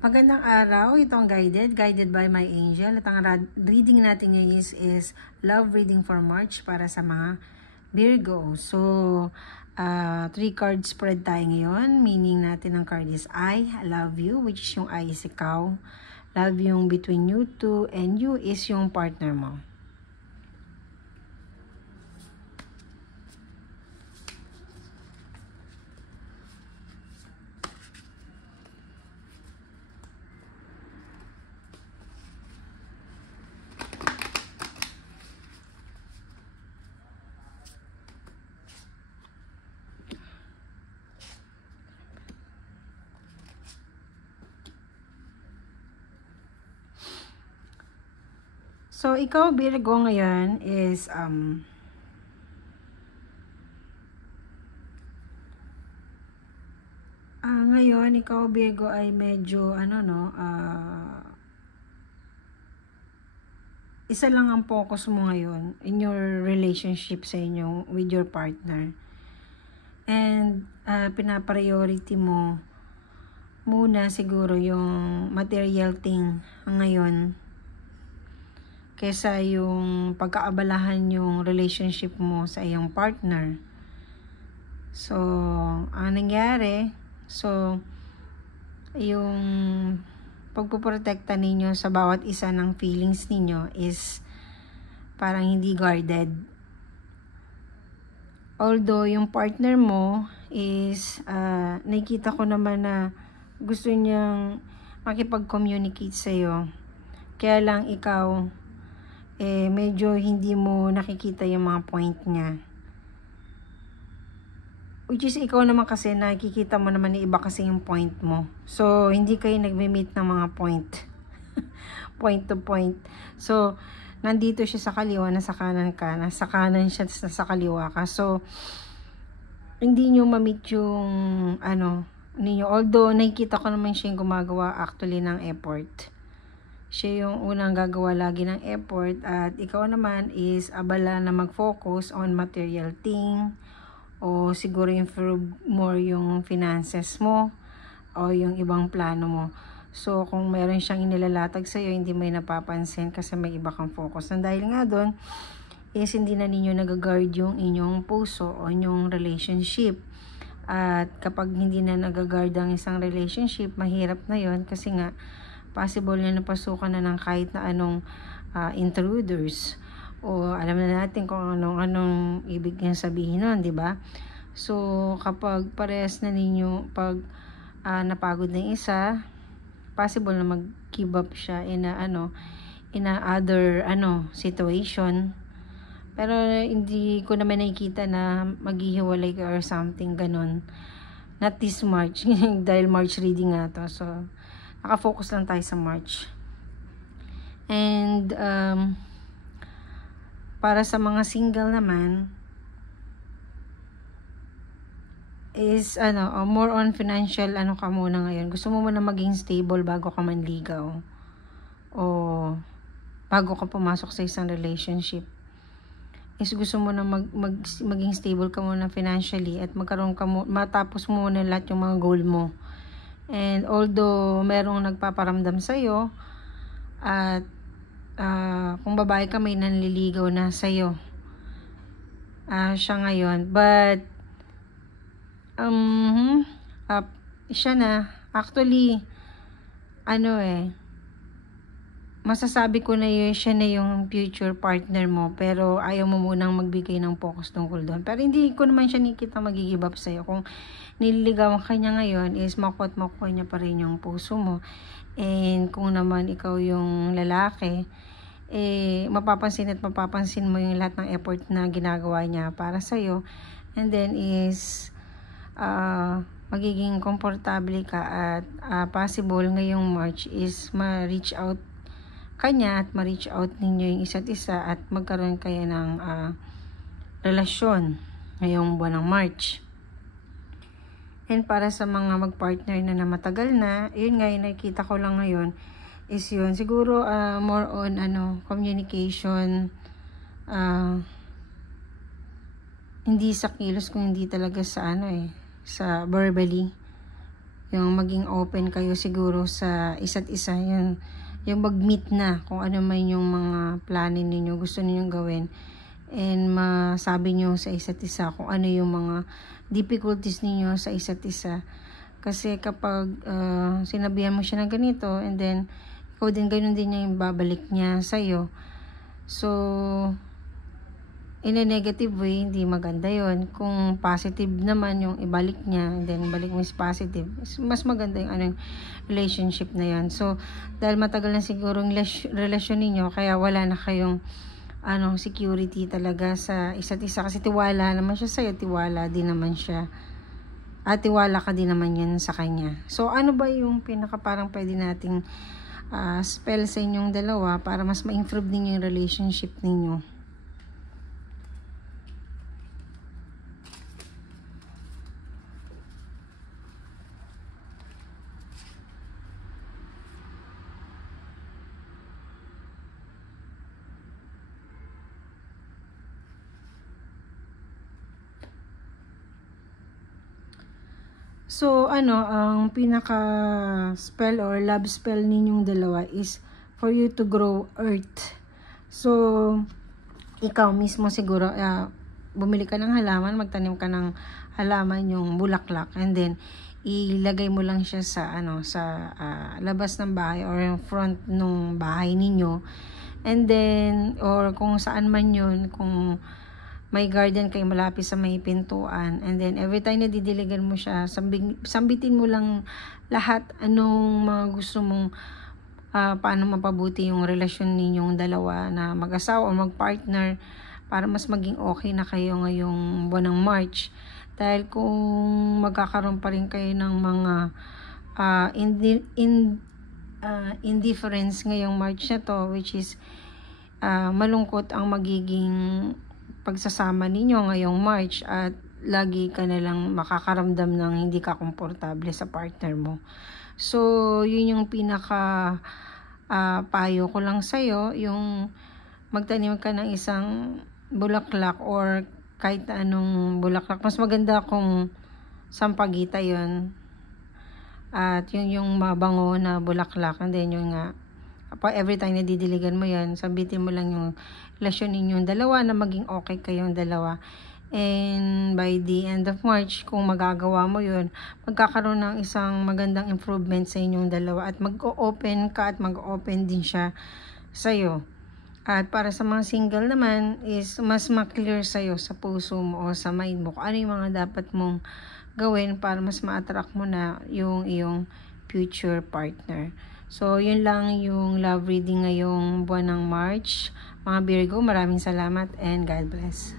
Magandang araw, ito ang guided by my angel. At ang reading natin ngayon is love reading for March para sa mga Virgo. So, 3 card spread tayo ngayon. Meaning natin ang card is I love you, which is yung I is ikaw. Love yung between you two, and you is yung partner mo. So, ikaw, Virgo, ngayon is, ngayon, ikaw, Virgo, ay medyo, isa lang ang focus mo ngayon in your relationship sa inyo with your partner. And, pinapriority mo muna siguro yung material thing ngayon kesa yung pagkaabalahan yung relationship mo sa iyong partner. So, ang nangyari, yung pagpoprotekta ninyo sa bawat isa ng feelings ninyo is parang hindi guarded. Although, yung partner mo is, nakikita ko naman na gusto niyang makipag-communicate sa'yo. Kaya lang ikaw, medyo hindi mo nakikita yung mga point niya. Which is, ikaw naman kasi nakikita mo naman na iba kasi yung point mo. So, hindi kayo nagme-meet ng mga point. Point to point. So, nandito siya sa kaliwa, nasa kanan ka. Nasa kanan siya, nasa kaliwa ka. So, hindi nyo ma-meet yung, ninyo. Although, nakikita ko naman siya yung gumagawa actually ng effort. Siya yung unang gagawa lagi ng effort, at ikaw naman is abala na mag-focus on material thing, o siguro improve more yung finances mo o yung ibang plano mo. So, kung meron siyang inilalatag sa'yo, hindi mo napapansin kasi may iba kang focus. And dahil nga doon, is hindi na ninyo nag-guard yung inyong puso o inyong relationship. At kapag hindi na nag-guard ang isang relationship, mahirap na yon kasi nga, possible na napasukan na ng kahit na anong intruders, o alam na natin kung anong ibig niya sabihin nun, di ba? So, kapag parehas na ninyo, pag napagod na yung isa, possible na mag-give up siya in a other situation. Pero hindi ko naman nakikita na maghihiwalay ka or something ganon. Not this March, dahil March reading nga to. So, nakafocus lang tayo sa March. And, para sa mga single naman, is, more on financial, ka muna ngayon. Gusto mo muna maging stable bago ka manligaw. O, bago ka pumasok sa isang relationship. Is gusto mo na maging stable ka muna financially at matapos mo muna lahat yung mga goal mo. And although merong nagpaparamdam sa'yo, at kung babae ka, may nanliligaw na sa'yo, siya ngayon. But siya na, actually, masasabi ko na yun, siya na yung future partner mo, pero ayaw mo munang magbigay ng focus tungkol doon. Pero hindi ko naman siya nakikita mag-give up sa'yo. Kung nililigawan ka niya ngayon, is makuha niya pa rin yung puso mo. And kung naman ikaw yung lalaki, mapapansin mo yung lahat ng effort na ginagawa niya para sa'yo. And then is, magiging komportable ka, at possible ngayong March is ma-reach out kanya at ma-reach out ninyo yung isa't isa at magkaroon kayo ng relasyon ngayong buwan ng March. And para sa mga mag-partner na matagal na, yun nga yung nakikita ko lang ngayon is yun, siguro more on communication, hindi sa kilos kung hindi talaga sa sa verbally. yung maging open kayo siguro sa isa't isa, yung mag-meet na kung ano man yung mga planin ninyo, gusto ninyong gawin, and masabi nyo sa isa't isa kung ano yung mga difficulties ninyo sa isa't isa. Kasi kapag sinabihan mo siya ng ganito, and then ikaw din ganun din niya yung babalik niya sa'yo, so in a negative way, hindi maganda yon. Kung positive naman yung ibalik niya, and then balik mo is positive, mas maganda yung relationship na yan. So dahil matagal na siguro yung relasyon ninyo, kaya wala na kayong security talaga sa isa't isa, kasi tiwala naman siya sa'yo, tiwala din naman siya, at tiwala ka din naman yan sa kanya. So ano ba yung pinaka parang pwede nating spell sa inyong dalawa para mas ma-improve ninyo yung relationship ninyo? So, ang pinaka-spell or love spell ninyong dalawa is for you to grow earth. So, ikaw mismo siguro, bumili ka ng halaman, magtanim ka ng halaman, yung bulaklak, and then, ilagay mo lang siya sa, labas ng bahay or yung front ng bahay ninyo. And then, or kung saan man yun, kung may garden kayo malapit sa may pintuan, and then every time na didiligan mo siya, sambitin mo lang lahat anong mga gusto mong paano mapabuti yung relasyon ninyong dalawa na mag-asawa o mag-partner, para mas maging okay na kayo ngayong buwan ng March. Dahil kung magkakaroon pa rin kayo ng mga indifference ngayong March na to, which is malungkot ang magiging pagsasama ninyo ngayong March, at lagi ka na lang makakaramdam ng hindi ka komportable sa partner mo. So, yun yung pinaka payo ko lang sa'yo, yung magtanim ka ng isang bulaklak or kahit anong bulaklak. Mas maganda kung sampagita yun, at yun yung mabango na bulaklak, and then yung every time na didiligan mo yan, sabitin mo lang yung relasyon ninyong dalawa na maging okay kayong dalawa. And by the end of March, kung magagawa mo yun, magkakaroon ng isang magandang improvement sa inyong dalawa, at mag-open ka at mag-open din siya sa'yo. At para sa mga single naman, is mas ma-clear sa'yo sa puso mo o sa mind mo kung ano yung mga dapat mong gawin para mas ma-attract mo na yung iyong future partner. So, yun lang yung love reading ngayong buwan ng March. Mga Virgo, maraming salamat and God bless.